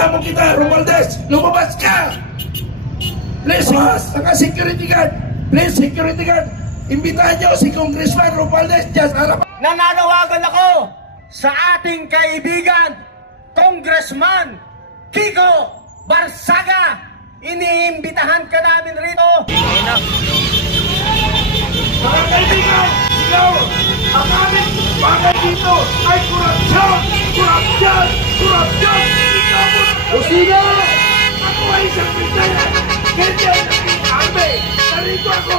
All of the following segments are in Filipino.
Inaamo kita, Romualdez! Lumabas ka! Please, mga security guard! Please, security guard! Imbitahan niyo si Congressman Romualdez dyan sa harapan. Nananawagan ako sa ating kaibigan, Congressman Kiko Barsaga. Iniimbitahan ka namin rito. Mga kaibigan, ikaw, ang aming bagay dito ay korupsyon! Korupsyon! Korupsyon! Ikaw mo! Busina! Ako ay isang pintaya! Ganyan ang aking army! Narito ako!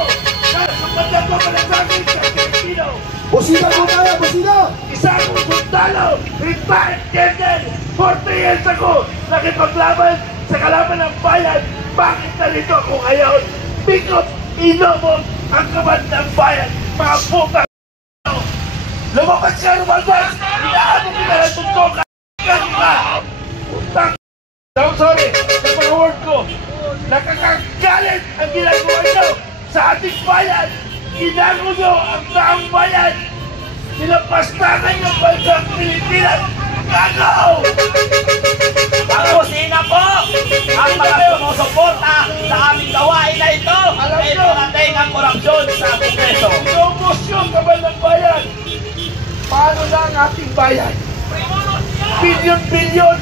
Sa bandang mapalasagin sa Pilipino! Busina po tayo! Busina! Isa akong sundalo! Retired General! 40 years ako! Nakipaglaban sa kalaban ng bayan! Bakit narito ako ngayon? Because inobos ang kaban ng bayan! Mga puta! Lumabas ka, Romualdez! Inaano kita ng tugtog! Ka! Putang! I'm sorry sa mga word ko! Nakakagalit ang ginagawa nyo sa ating bayan! Ginago nyo ang taong bayan! Nilapastakan yung bansang Pilipinas! Gago! Ang busina po ang mga sumusuporta sa aming gawain na ito ay parating ang korupsyon sa Kongreso. Inubos yung kaban ng bayan! Paano na ang ating bayan? Bilyon-bilyon,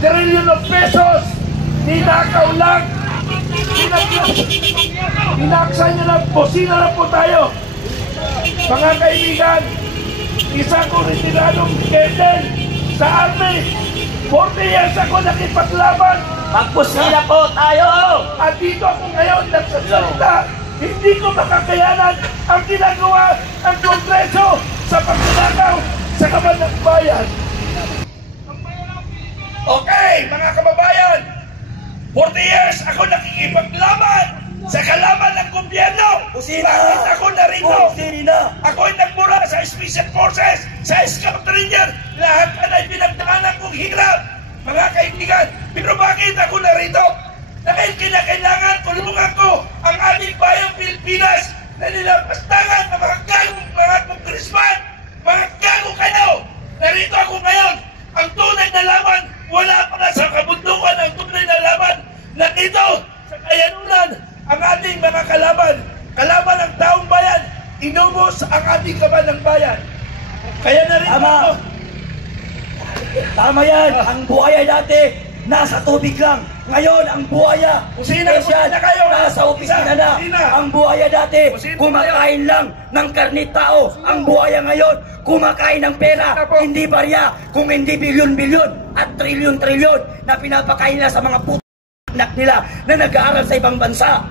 trillion of pesos, ninakaw lang, inaksa nyo lang, busina lang po tayo. Mga kaibigan, isa ko retiradong Colonel sa Army, 40 years ako nakipaglaban. Magbusina po tayo! At dito ako ngayon nagsasalita, hindi ko makakayanan ang ginagawa ng Kongreso sa pagnanakaw sa kaban ng bayan. Okay, mga kababayan, 40 years ako nakikipaglaban sa kalaban ng gobyerno. Bakit ako narito? Ako ay nagmula sa Special Forces, sa Scout Ranger, lahat ay pinagdaanan kong hirap, mga kaibigan. Pero bakit ako narito? Dahil kinakailangan tulungan ko ang ating bayang Pilipinas na nilapastangan ng mga gagong mga congressman. Mga gago kayo! Narito ako ngayon. Ang tunay na laban, wala pa na sa kabundukan ang tunay na laban. Nandito sa kayanunan ang ating mga kalaban. Kalaban ng taong bayan. Inubos ang ating kaban ng bayan. Kaya narito ako. Tama yan! Ang buhaya dati, nasa tubig lang. Ngayon, ang buhaya, special, nasa opisina na. Ang buhaya dati, kumakain lang ng karnit tao. Ang buhaya ngayon, kumakain ng pera. Hindi barya, kung hindi bilyon-bilyon at trilyon-trilyon na pinapakain nila sa mga anak nila na nag-aaral sa ibang bansa.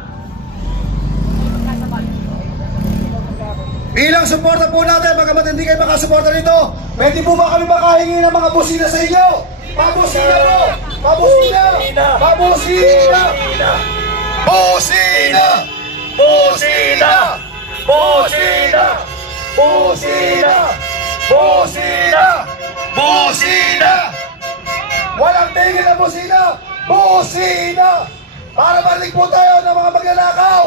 Bilang suporta po natin, bagamat hindi kayo makasuporta nito, pwede po ba kami makahingi ng mga busina sa inyo? Pabusina po! Pabusina! Pabusina! Busina! Busina! Busina! Busina! Busina! Busina! Walang tingin na busina! Busina! Para marinig po tayo ng mga magnanakaw!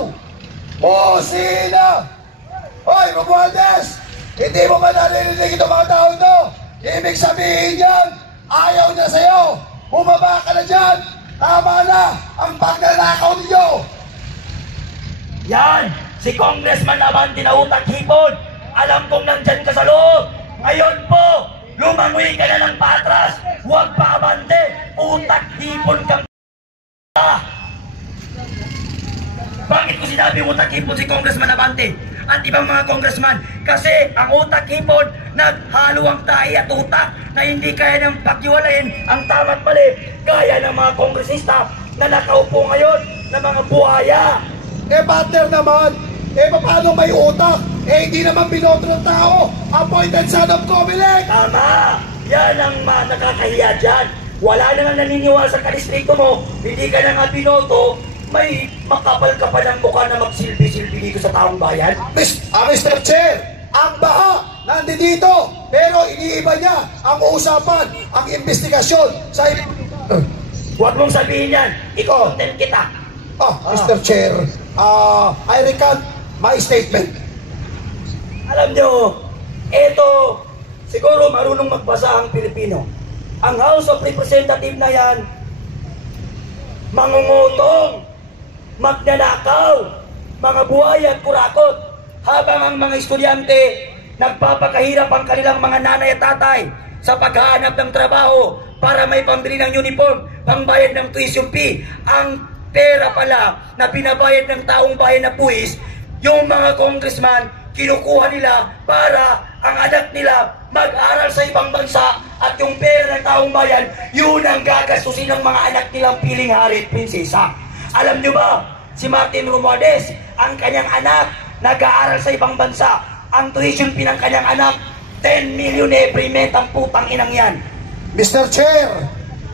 Busina! Hoy, Romualdez! Hindi mo ba narinig itong mga tao ito? Ibig sabihin yan, ayaw niya sa'yo! Bumaba ka na dyan! Tama na ang pagnanakaw ninyo! Yan! Si Congressman naman tinautak hipon! Alam kong nandyan ka sa loob! Ngayon po, lumangoy ka na ng patras! Huwag pa abante! Utak hipon kang Bakit ko sinabi utak hipon si Congressman Abante at ibang mga congressman? Kasi ang utak hipon naghalo ang tahi at utak na hindi kaya nang pakiwalayin ang tama't mali gaya ng mga kongresista na nakaupo ngayon na mga buhaya. Partner naman, paano may utak? Hindi naman binoto ng tao, appointed son of Comelec! Tama! Yan ang nakakahiya dyan. Wala na nga naniniwala sa kadistrito mo, hindi ka na nga binoto, may makapal ka pa ng mukha na magsilbi-silbi dito sa taong bayan? Mr. Chair, ang baha nandito, pero iniiba niya ang usapan, ang investigasyon sa... Huwag mong sabihin yan, i-content kita. Mr. Chair, I recant my statement. Alam nyo, eto, siguro marunong magbasa ang Pilipino. ang House of Representative na yan, mangungutong, magnanakaw, mga buhay at kurakot, habang ang mga estudyante nagpapakahirap ang kanilang mga nanay at tatay sa paghahanap ng trabaho para may pambili ng uniform, pambayad ng tuition fee. Ang pera pala na pinabayad ng taong bayan na buwis, yung mga congressman, kinukuha nila para ang anak nila mag-aral sa ibang bansa, at yung pera ng taong bayan, yun ang gagastusin ng mga anak nilang piling hari at prinsesa. Alam nyo ba, si Martin Romualdez, ang kanyang anak, nag-aaral sa ibang bansa. Ang tuition fee ng kanyang anak, 10 million every month, ang putang inang yan. Mr. Chair,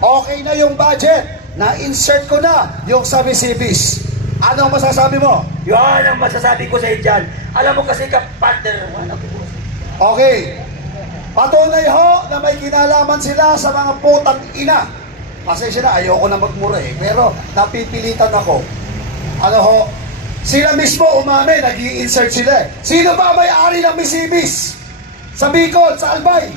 okay na yung budget. Na-insert ko na yung sa Misibis. Ano ang masasabi mo? Yan ang masasabi ko sa iyo dyan. Alam mo kasi partner, Okay. Patunay ho na may kinalaman sila sa mga putang ina. Pasensya na, ayoko na magmura eh. Pero napipilitan ako. Ano ho? Sila mismo umami, nag-i-insert sila eh. Sino ba may-ari ng Misibis? Sa Bicol, sa Albay?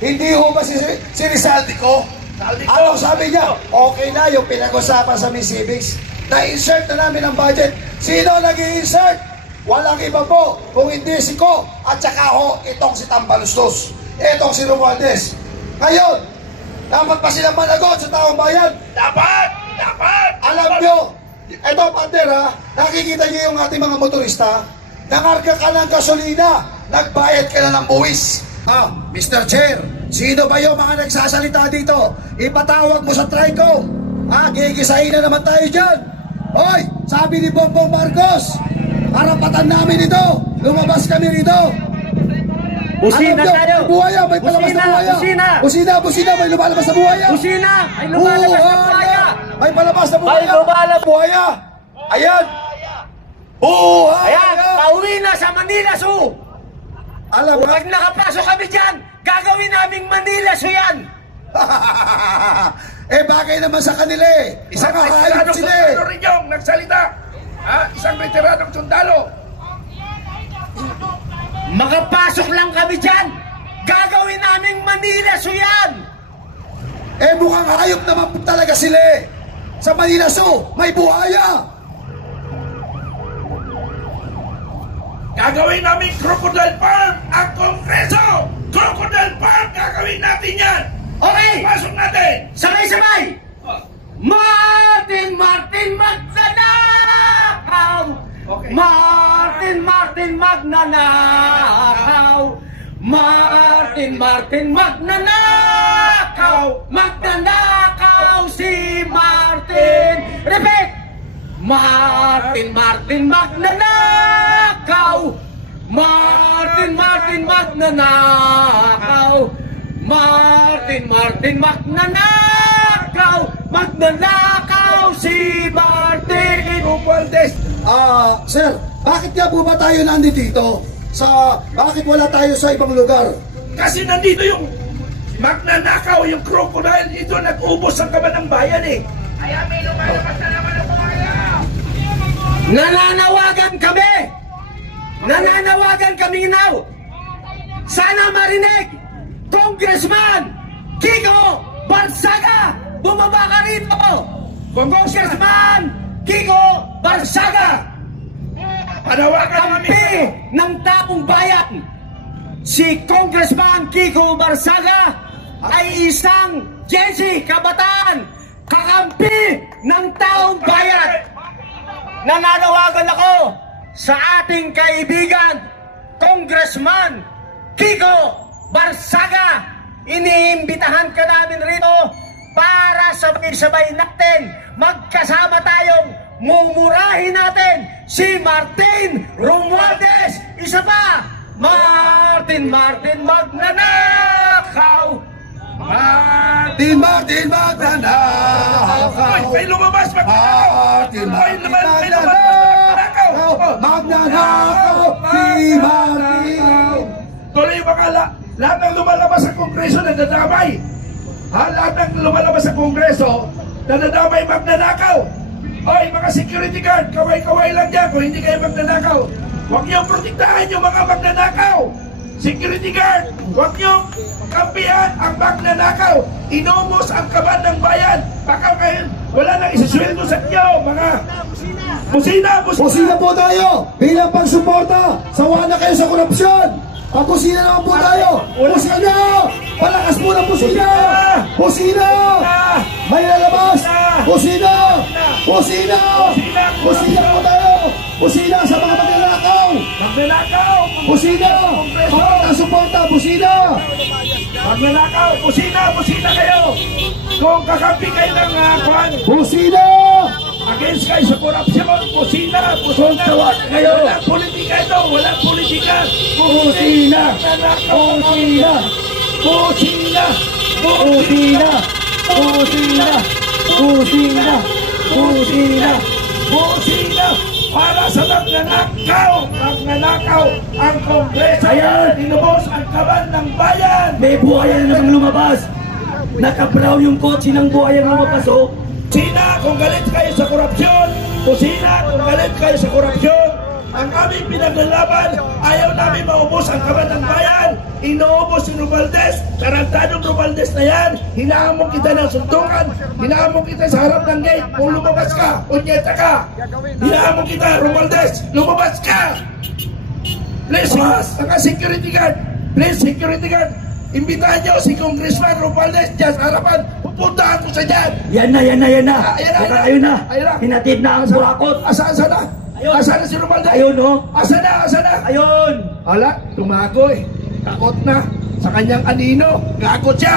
Hindi ho ba si Rizaldi ko? Ano sabi niya? Okay na yung pinag-usapan sa Misibis. Na-insert na namin ang budget. Sino nag-i-insert? Walang iba po kung hindi si Ko at saka ho itong si Tambalustos, itong si Romualdez. Ngayon, dapat pa silang managot sa taong bayan. Dapat! Alam nyo, eto partner ha, nakikita nyo yung ating mga motorista, nangarga ka ng gasolina, nagbayad ka na ng buwis. Mr. Chair, sino ba yung mga nagsasalita dito? Ipatawag mo sa Trico. Gigisahin na naman tayo dyan. Hoy, sabi ni Bongbong Marcos, karapatan namin ito. Lumabas kami rito. Busina tayo. Buhaya, may palabas na buhaya. Busina, may lumalabas na buhaya. Busina, may lumalabas na buhaya. May palabas na buhaya. May lumalabas buhaya. Ayan. Buhaya. Ayan, pauwi na sa Manila Zoo. Alam mo? Pag nakapasok kami dyan, gagawin naming Manila Zoo yan. Bagay naman sa kanila eh. Isang Nakahayop retiradong sila eh. sundalo rin yung nagsalita. Isang retiradong sundalo. Makapasok lang kami dyan, gagawin naming Manila Zoo yan. Mukhang hayop naman talaga sila eh. Sa Manila Zoo, may buhaya. Gagawin namin crocodile farm ang Kongreso. Crocodile farm, gagawin natin yan. Okay, Pasok natin. sabay-sabay. Martin magnanakaw. Okay. Martin magnanakaw. Martin magnanakaw. Magnanakaw si Martin. Repeat. Martin magnanakaw. Martin magnanakaw. Martin magnanakaw. Magnanakaw si Martin Romualdez. Sir, bakit nga po ba tayo nandito? Bakit wala tayo sa ibang lugar? Kasi nandito yung magnanakaw, yung crocodile. Ito nag-ubos ang kaban ng bayan eh. Kaya may lumalabas na naman ang buhaya. Nananawagan kami now. Sana marinig, Congressman Kiko Barsaga, bumaba ka rito. Congressman Kiko Barsaga, Panawagan kampi namin. ng taong bayan. Si Congressman Kiko Barsaga ay isang Jesse kabataan, kakampi ng taong bayan. Nananawagan ako sa ating kaibigan, Congressman Kiko Barsaga. Iniimbitahan ka namin rito para sabay-sabay natin, magkasama tayong mumurahin natin si Martin Romualdez. Isa pa, Martin magnanakaw. Martin magnanakaw. May lumabas magnanakaw. May lumabas Magnanakaw si Martin. Tuloy yung mga lahat ng lumalabas sa Kongreso nadadamay. Lahat ng lumalabas sa Kongreso nadadamay magnanakaw. Oy, mga security guard, kaway-kaway lang dyan kung hindi kayo magnanakaw. Huwag niyong protektahan yung mga magnanakaw. security guard, huwag niyong kampihan ang magnanakaw. Inubos ang kaban ng bayan. Baka kayo, wala nang isasweldo sa inyo, mga busina. Busina po tayo bilang pagsuporta. Sawa na kayo sa korupsyon. Pag-busina naman po tayo. Busina! Palakas po ng busina! Busina! May lalabas! Busina! Busina! Busina po tayo! Busina sa mga magnanakaw! Magnanakaw! Busina! Suporta! Busina! Magnanakaw! Busina kayo! Kung kakampi kayo ng kwan, Busina! against kayo sa korupsyon, busina! Kayo! Walang politika ito! Walang politika! Busina! Busina! Busina! Busina! Busina! Busina! Busina! Busina! Para sa magnanakaw ang Kongreso. Ayan! Inubos ang kaban ng bayan. May buhaya na namang lumabas. Naka-brown yung kotse ng buhaya na lumabas, oh. Busina kung galit kayo sa korupsyon. Busina kung galit kayo sa korupsyon. Ang aming pinaglalaban, ayaw namin maubos ang kaban ng bayan. Inuubos si Romualdez, tarantadong Romualdez na yan. Hinahamon kita ng suntukan, hinahamon kita sa harap ng gate. Kung lumabas ka, unyeta ka. Hinahamon kita, Romualdez, lumabas ka. Please, mga security guard, please, security guard, imbitahan niyo si Congressman Romualdez dyan sa harapan. Pupuntahan ko sa dyan. Yan na. Ayan Baka ayun na. Ayun na. Hinatid na ang burakot. Asa na? Asa na si Romualdez? Ayun, oh. Asa na? Ayun. Hala, tumago eh. Takot na sa kanyang anino. Gakot siya.